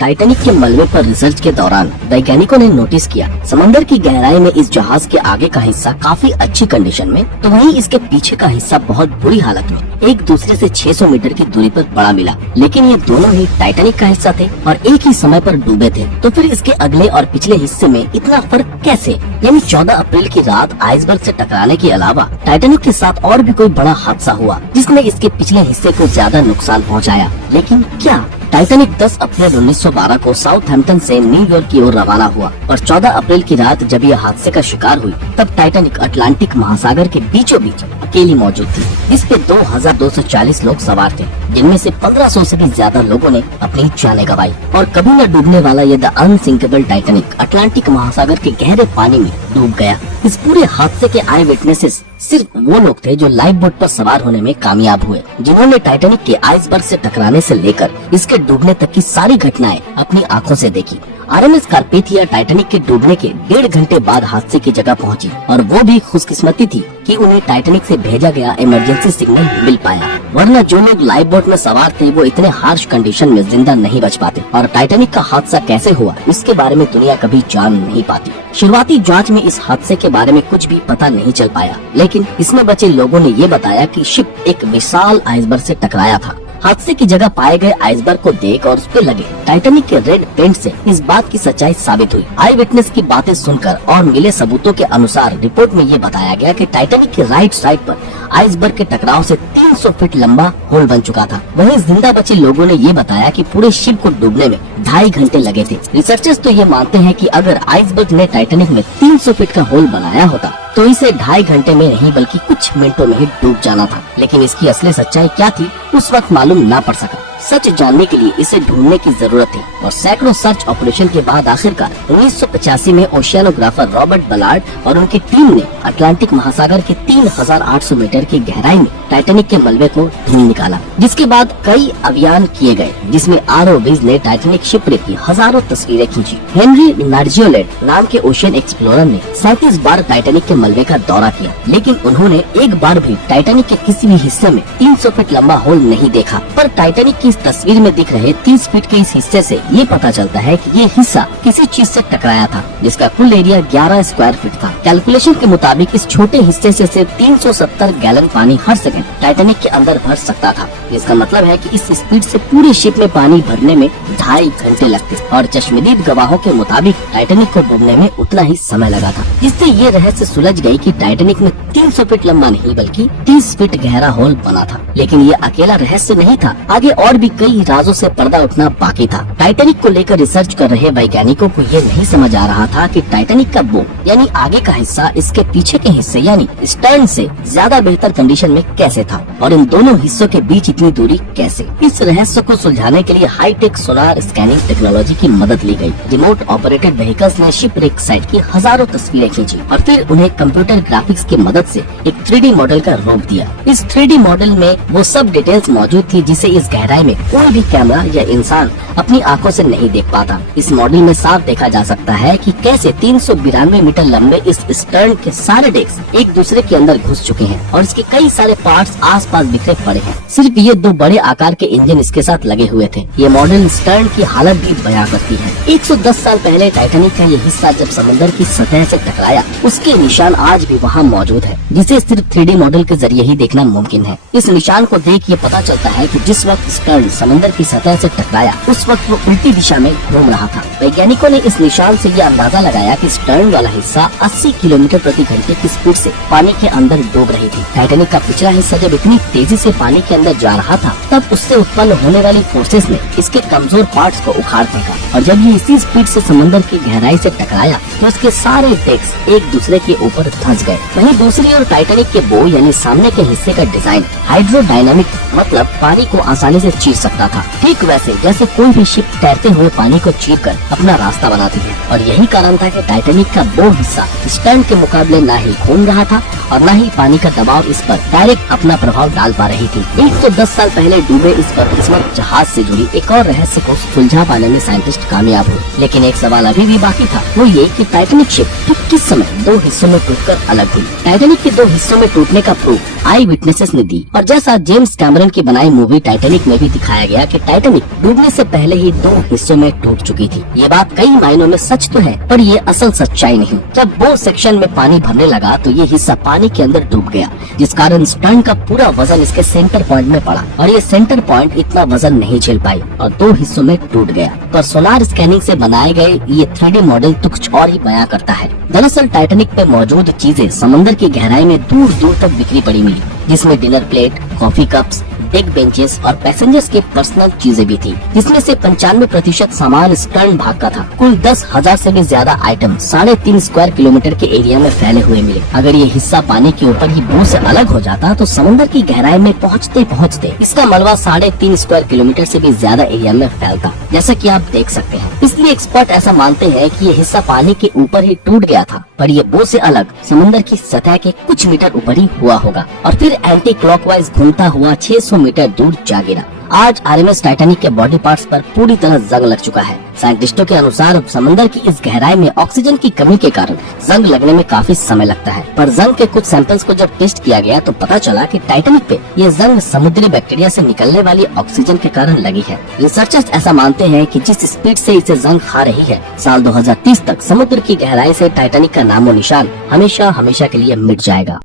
Titanic के मलबे पर रिसर्च के दौरान वैज्ञानिकों ने नोटिस किया समंदर की गहराई में इस जहाज के आगे का हिस्सा काफी अच्छी कंडीशन में, तो वहीं इसके पीछे का हिस्सा बहुत बुरी हालत में एक दूसरे से 600 मीटर की दूरी पर पड़ा मिला। लेकिन ये दोनों ही टाइटैनिक का हिस्सा थे और एक ही समय पर डूबे थे। तो फिर इसके अगले और पिछले हिस्से में इतना फर्क कैसे? यानी 14 अप्रैल की रात आइसबर्ग से टकराने के अलावा टाइटैनिक के साथ और भी कोई बड़ा हादसा हुआ जिसने इसके पिछले हिस्से को ज्यादा नुकसान पहुँचाया। लेकिन क्या? टाइटैनिक 10 अप्रैल 1912 को साउथहैम्पटन से न्यूयॉर्क की ओर रवाना हुआ और 14 अप्रैल की रात जब यह हादसे का शिकार हुई तब टाइटैनिक अटलांटिक महासागर के बीचों बीच अकेली मौजूद थी। इस पे 2240 लोग सवार थे, जिनमें से 1500 से भी ज्यादा लोगों ने अपनी जानें गंवाई। और कभी न डूबने वाला ये द अनसिंकेबल टाइटैनिक अटलांटिक महासागर के गहरे पानी में डूब गया। इस पूरे हादसे के आई विटनेसेस सिर्फ वो लोग थे जो लाइफ बोट पर सवार होने में कामयाब हुए, जिन्होंने टाइटैनिक के आइसबर्ग से टकराने से लेकर इसके डूबने तक की सारी घटनाएं अपनी आंखों से देखी। आरएमएस कार्पेथिया टाइटैनिक के डूबने के 1.5 घंटे बाद हादसे की जगह पहुंची और वो भी खुशकिस्मती थी कि उन्हें टाइटैनिक से भेजा गया इमरजेंसी सिग्नल मिल पाया, वरना जो लोग लाइफ बोट में सवार थे वो इतने हार्श कंडीशन में जिंदा नहीं बच पाते। और टाइटैनिक का हादसा कैसे हुआ इसके बारे में दुनिया कभी जान नहीं पाती। शुरुआती जांच में इस हादसे के बारे में कुछ भी पता नहीं चल पाया, लेकिन इसमें बचे लोगों ने ये बताया कि शिप एक विशाल आइसबर्ग से टकराया था। हादसे की जगह पाए गए आइसबर्ग को देख और उस पे लगे टाइटैनिक के रेड पेंट से इस बात की सच्चाई साबित हुई। आई विटनेस की बातें सुनकर और मिले सबूतों के अनुसार रिपोर्ट में ये बताया गया कि टाइटैनिक के राइट साइड पर आइसबर्ग के टकराव से 300 फीट लंबा होल बन चुका था। वहीं जिंदा बचे लोगों ने ये बताया कि पूरे शिप को डूबने में 2.5 घंटे लगे थे। रिसर्चर्स तो ये मानते हैं कि अगर आइसबर्ग ने टाइटैनिक में 300 फीट का होल बनाया होता तो इसे 2.5 घंटे में नहीं बल्कि कुछ मिनटों में ही डूब जाना था। लेकिन इसकी असली सच्चाई क्या थी उस वक्त मालूम ना पड़ सका। सच जानने के लिए इसे ढूंढने की जरूरत थी और सैकड़ों सर्च ऑपरेशन के बाद आखिरकार 1985 में ओशियानोग्राफर रॉबर्ट बलार्ड और उनकी टीम ने अटलांटिक महासागर के 3800 मीटर की गहराई में टाइटैनिक के मलबे को ढूंढ निकाला, जिसके बाद कई अभियान किए गए जिसमें आरओवीज ने टाइटैनिक शिपरेक की हजारों तस्वीरें खींची। हेनरी नार्जियोलेट नाम के ओशियन एक्सप्लोरर ने 37 बार टाइटैनिक के मलबे का दौरा किया, लेकिन उन्होंने एक बार भी टाइटैनिक के किसी भी हिस्से में 300 फीट लंबा होल नहीं देखा। पर टाइटैनिक की इस तस्वीर में दिख रहे 30 फीट के इस हिस्से से ये पता चलता है कि ये हिस्सा किसी चीज से टकराया था, जिसका कुल एरिया 11 स्क्वायर फीट था। कैलकुलेशन के मुताबिक इस छोटे हिस्से से सिर्फ 370 गैलन पानी हर सेकंड टाइटैनिक के अंदर भर सकता था, जिसका मतलब है कि इस स्पीड से पूरी शिप में पानी भरने में 2.5 घंटे लगते और चश्मदीद गवाहों के मुताबिक टाइटैनिक को डूबने में उतना ही समय लगा था, जिससे ये रहस्य सुलझ गई कि टाइटैनिक में 300 फीट लंबा नहीं बल्कि 30 फीट गहरा होल बना था। लेकिन ये अकेला रहस्य नहीं था, आगे और भी कई राजों से पर्दा उठना बाकी था। टाइटैनिक को लेकर रिसर्च कर रहे वैज्ञानिकों को ये नहीं समझ आ रहा था कि टाइटैनिक का बो यानी आगे का हिस्सा इसके पीछे के हिस्से यानी स्टर्न से ज्यादा बेहतर कंडीशन में कैसे था और इन दोनों हिस्सों के बीच इतनी दूरी कैसे। इस रहस्य को सुलझाने के लिए हाईटेक सोनार स्कैनिंग टेक्नोलॉजी की मदद ली गई। रिमोट ऑपरेटेड व्हीकल्स ने शिपरेक साइट की हजारों तस्वीरें खींची और फिर उन्हें कंप्यूटर ग्राफिक्स की मदद से एक 3D मॉडल का रूप दिया। इस 3D मॉडल में वो सब डिटेल्स मौजूद थी जिसे इस गहराई में कोई भी कैमरा या इंसान अपनी आंखों से नहीं देख पाता। इस मॉडल में साफ देखा जा सकता है कि कैसे 392 मीटर लंबे इस स्टर्न के सारे डेक्स एक दूसरे के अंदर घुस चुके हैं और इसके कई सारे पार्ट्स आसपास बिखरे पड़े हैं। सिर्फ ये 2 बड़े आकार के इंजन इसके साथ लगे हुए थे। ये मॉडल स्टर्न की हालत भी बयां करती है। 110 साल पहले टाइटैनिक का ये हिस्सा जब समंदर की सतह से टकराया उसके निशान आज भी वहाँ मौजूद है, जिसे सिर्फ 3D मॉडल के जरिए ही देखना मुमकिन है। इस निशान को देख ये पता चलता है कि जिस वक्त स्टर्न समंदर की सतह से टकराया उस वक्त वो उल्टी दिशा में घूम रहा था। वैज्ञानिकों ने इस निशान से ये अंदाजा लगाया कि स्टर्न वाला हिस्सा 80 किलोमीटर प्रति घंटे की स्पीड से पानी के अंदर डूब रही थी। टाइटैनिक का पिछला हिस्सा जब इतनी तेजी से पानी के अंदर जा रहा था तब उससे उत्पन्न होने वाली फोर्सेस ने इसके कमजोर पार्ट्स को उखाड़ फेंका और जब ये इसी स्पीड से समंदर की गहराई से टकराया तो उसके सारे डेक्स एक दूसरे के ऊपर धंस गए। वहीं दूसरी ओर टाइटैनिक के बो यानी सामने के हिस्से का डिजाइन हाइड्रोडायनामिक मतलब पानी को आसानी से चीर सकता था, ठीक वैसे जैसे कोई भी शिप तैरते हुए पानी को चीर कर अपना रास्ता बनाती है। और यही कारण था कि टाइटैनिक का बो हिस्सा स्टर्न के मुकाबले ना ही घूम रहा था और न ही पानी का दबाव इस पर डायरेक्ट अपना प्रभाव डाल पा रही थी। 110 साल पहले डूबे इस बदकिस्मत जहाज से जुड़ी एक और रहस्य को सुलझा पाने में साइंटिस्ट कामयाब हुए। लेकिन एक सवाल अभी भी बाकी था, वो ये कि टाइटैनिक शिप ठीक किस समय 2 हिस्सों में टूटकर अलग हुई। टाइटैनिक के 2 हिस्सों में टूटने का प्रूफ आई विटनेसेस ने दी और जैसा जेम्स कैमरन की बनाई मूवी टाइटैनिक में भी दिखाया गया कि टाइटैनिक डूबने से पहले ही 2 हिस्सों में टूट चुकी थी। ये बात कई मायनों में सच तो है, पर ये असल सच्चाई नहीं। जब बोर सेक्शन में पानी भरने लगा तो ये हिस्सा पानी के अंदर डूब गया, जिस कारण स्टर्न का पूरा वजन इसके सेंटर पॉइंट में पड़ा और ये सेंटर पॉइंट इतना वजन नहीं झेल पाई और 2 हिस्सों में टूट गया। पर सोनार स्कैनिंग से बनाए गए ये 3D मॉडल तो कुछ और ही बयां करता है। दरअसल टाइटैनिक पे मौजूद चीजें समंदर की गहराई में दूर दूर तक बिखरी पड़ी मिली, जिसमें dinner plate, coffee cups, deck benches और पैसेंजर्स की पर्सनल चीजें भी थी, जिसमें से 95% सामान स्टर्न भाग का था। कुल 10,000 से भी ज्यादा आइटम 3.5 स्क्वायर किलोमीटर के एरिया में फैले हुए मिले। अगर ये हिस्सा पानी के ऊपर ही बूंद से अलग हो जाता तो समंदर की गहराई में पहुँचते पहुँचते इसका मलबा 3.5 स्क्वायर किलोमीटर से भी ज्यादा एरिया में फैलता, जैसा कि आप देख सकते हैं। इसलिए एक्सपर्ट ऐसा मानते हैं कि ये हिस्सा पानी के ऊपर ही टूट गया था, पर ये बूंद से अलग समंदर की सतह के कुछ मीटर ऊपर ही हुआ होगा और फिर एंटी क्लॉकवाइज घूमता हुआ 600 मीटर दूर जा गिरा। आज आरएमएस टाइटैनिक के बॉडी पार्ट्स पर पूरी तरह जंग लग चुका है। साइंटिस्टों के अनुसार समंदर की इस गहराई में ऑक्सीजन की कमी के कारण जंग लगने में काफी समय लगता है, पर जंग के कुछ सैंपल्स को जब टेस्ट किया गया तो पता चला कि टाइटैनिक पे ये जंग समुद्री बैक्टीरिया से निकलने वाली ऑक्सीजन के कारण लगी है। रिसर्चर्स ऐसा मानते हैं कि जिस स्पीड से इसे जंग खा रही है, साल 2030 तक समुद्र की गहराई से टाइटैनिक का नामो निशान हमेशा हमेशा के लिए मिट जाएगा।